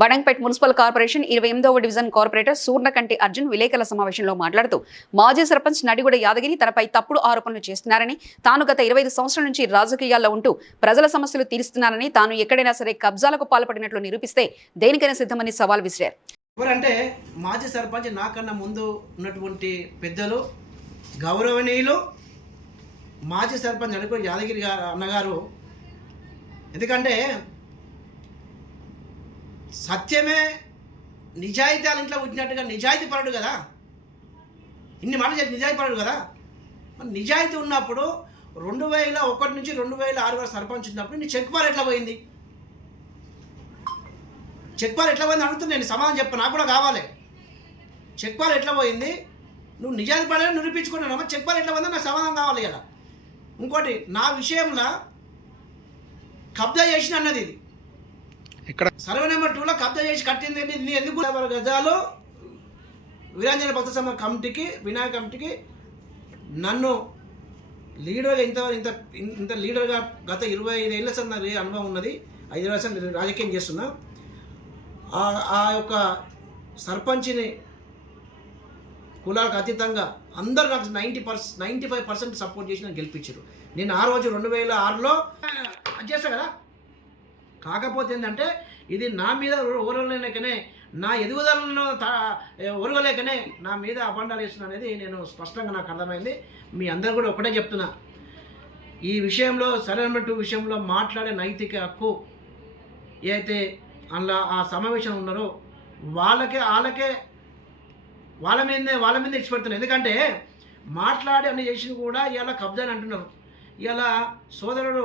Badangpet municipal corporation ఇరవై ఎనిమిదవ division corporator సూర్ణకంటి Arjun విలేకరుల సమావేశంలో మాట్లాడుతూ మాజీ సర్పంచ్ నడిగూడ యాదగిరి తనపై తప్పుడు ఆరోపణలు చేస్తున్నారని తాను గత ఇరవై సంవత్సరాల నుంచి రాజకీయాల్లో ఉంటూ ప్రజల సమస్యలు తీరుస్తున్నారని తాను ఎక్కడైనా సరే కబ్జాలకు పాల్పడినట్లు నిరూపిస్తే దేనికైనా సిద్ధమని సవాల్ విసిరారు. ఎవరంటే మాజీ సర్పంచ్ నాకన్నా ముందు ఉన్నటువంటి పెద్దలు గౌరవనీయులు మాజీ సర్పంచ్ అనుకో యాదగిరి గారు అన్నగారు. ఎందుకంటే సత్యమే నిజాయితీ వాళ్ళ ఇంట్లో పుట్టినట్టుగా నిజాయితీ పడడు కదా? ఇన్ని మాటలు చెప్పి నిజాయితీ పడడు కదా? మరి నిజాయితీ ఉన్నప్పుడు రెండు వేల ఒకటి నుంచి రెండు వేల ఆరు వరకు సర్పంచ్ ఉన్నప్పుడు నీ చెక్ పాలు ఎట్లా పోయింది? చెక్ పాలు ఎట్లా పోయింది అడుగుతుంది నేను సమాధానం చెప్పు నాకు కూడా కావాలి. చెక్ పాలు ఎట్లా పోయింది? నువ్వు నిజాయితీ పడాలని నిరూపించుకున్నాను చెక్ పాలు ఎట్లా పోయిందో నాకు సమాధానం కావాలి కదా. ఇంకోటి నా విషయంలో కబ్జా చేసిన అన్నది ఇది. ఇక్కడ సర్వే నెంబర్ టూలో కబ్జా చేసి కట్టింది ఏంటి? ఎందుకు గజాలు? వీరాంజన భక్త సంఘ కమిటీకి వినాయక కమిటీకి నన్ను లీడర్గా ఇంత ఇంత ఇంత లీడర్గా గత ఇరవై ఐదు సార్ సంద అనుభవం ఉన్నది. ఐదు ఏళ్ళ రాజకీయం చేస్తున్నా. ఆ- ఆ యొక్క సర్పంచ్ని కులాలకు అతీతంగా అందరూ నాకు ninety percent ninety five percent support చేసి నన్ను గెలిపించారు. నేను ఆ రోజు రెండు వేల ఆరులో అది చేస్తా కదా? కాకపోతే ఏంటంటే ఇది నా మీద ఓరలేకనే నా ఎదుగుదలను ఒరగలేకనే నా మీద అబండాలు వేస్తున్నా అనేది నేను స్పష్టంగా నాకు అర్థమైంది. మీ అందరు కూడా ఒకటే చెప్తున్నా. ఈ విషయంలో సరైనటువంటి విషయంలో మాట్లాడే నైతిక హక్కు ఏదైతే అందులో ఆ సమావేశం ఉన్నారో వాళ్ళకే వాళ్ళకే వాళ్ళ మీదనే వాళ్ళ మీద ఇచ్చిపెడుతున్నారు. ఎందుకంటే మాట్లాడి అన్ని చేసి కూడా ఇలా కబ్జా అని అంటున్నారు. ఇలా సోదరుడు